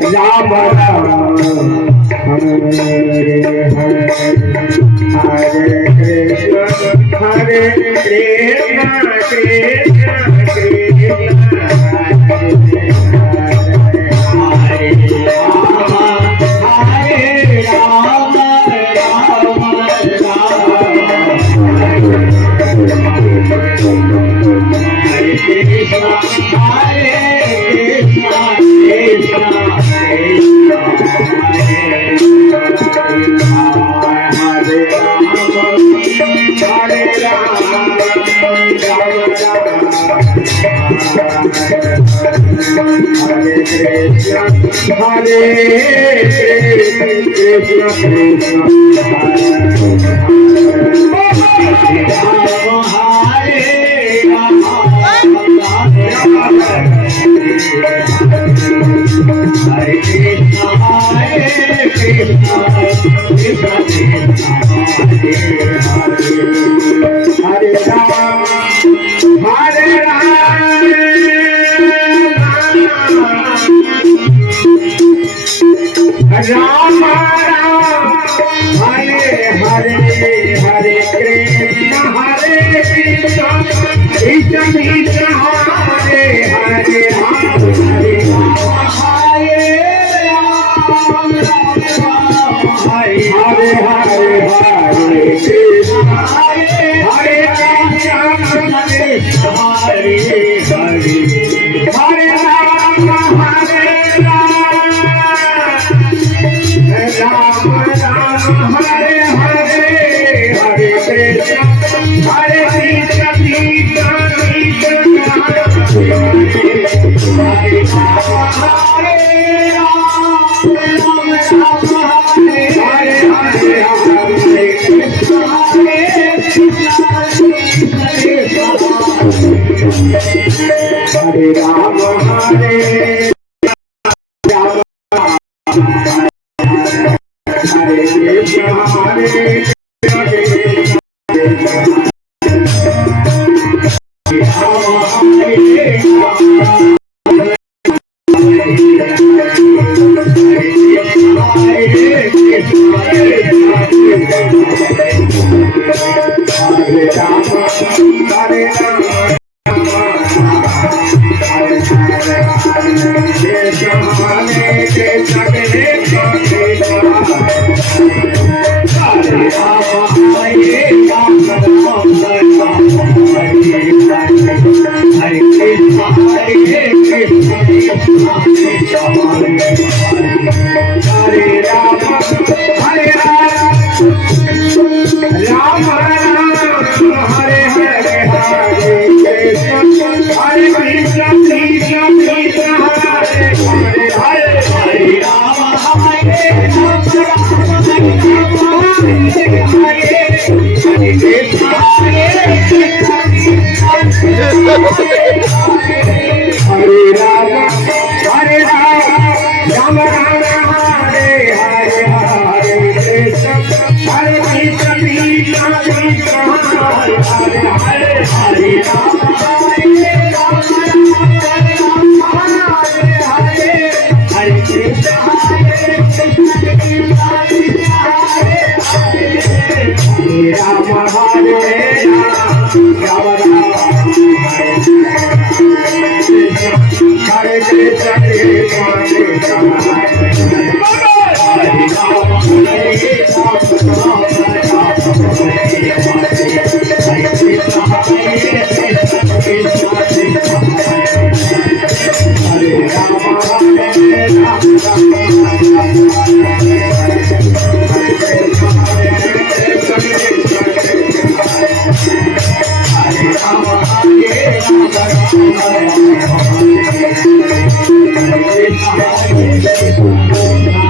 Ram Hare Krishna Hare Krishna Krishna Krishna Hare Ram Hare Ram Ram Ram Hare Krishna Hare Krishna Ram Ram Hare Hare Hare Krishna Hare Krishna Krishna Krishna Hare Hare Ram Hare Hare Hare Hare Krishna Hare Krishna Krishna Hare Hare Hare Ram Hare Ram Ram Hare Hare Hare Krishna Hare Krishna Krishna Krishna Hare Hare Ram Hare Hare Krishna Hare Hare